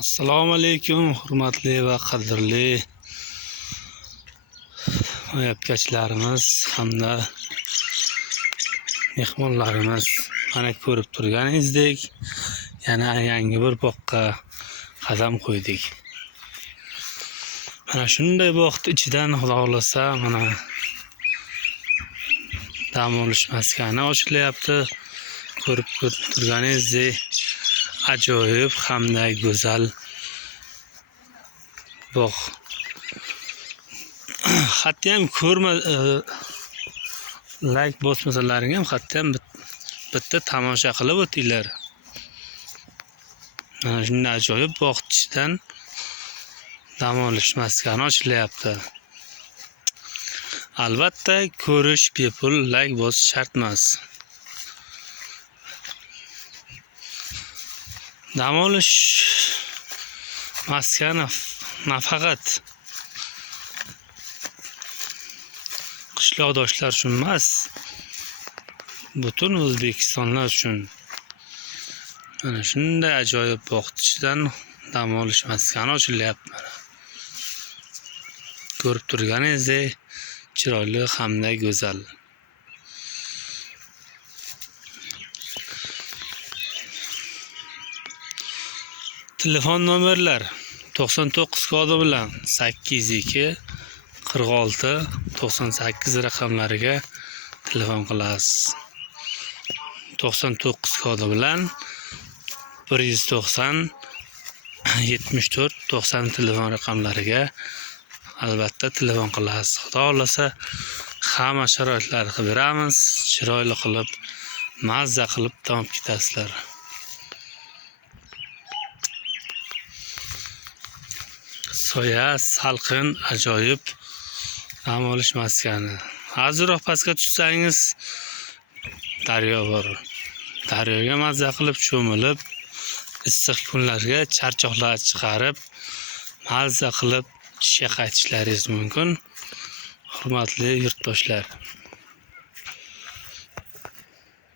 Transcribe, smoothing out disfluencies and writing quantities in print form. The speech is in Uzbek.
Assalomu alaykum, hurmatli va qadrli yapkachilarimiz hamda mehmonlarimiz. Mana ko'rib turganingizdek, yana yangi bir boqqa qadam qo'ydik. Mana shunday boqni ichidan xudo xolasa mana dam olish maskani ochilyapti. Ko'rib turganingizdek, ajoyib hamda go'zal bog'. Hatto ham like bosmasalaring ham hatto ham bitta tomosha qilib o'tinglar. Mana shunday ajoyib bog' ichidan dam olish maskani ochilyapti. Albatta ko'rish bepul, like bosish shart emas. Dam olish maskani nafaqat qishloqdoshlar uchun emas, butun O'zbekistonlar uchun. Mana shunday ajoyib bog' ichidan dam olish maskani ochilyapti. Ko'rib turganingizdek, chiroyli hamda go'zal. Telefon nomerlar 99 kodi bilan 82 46 98 raqamlariga telefon qilasiz. 99 kodi bilan 190 74 90 telefon raqamlariga albatta telefon qilasiz. Xudo xolasa hamma sharoitlarni qilib beramiz. Chiroyli qilib, mazza qilib davom ketasizlar. Soya, salqin, ajoyib dam olish maskani. Azroq pastga tushsangiz daryo bor. Daryoga mazza qilib cho'milib, issiq kunlarga charchoqlar chiqarib, mazza qilib ishga qaytishlaringiz mumkin. Hurmatli yurtdoshlar.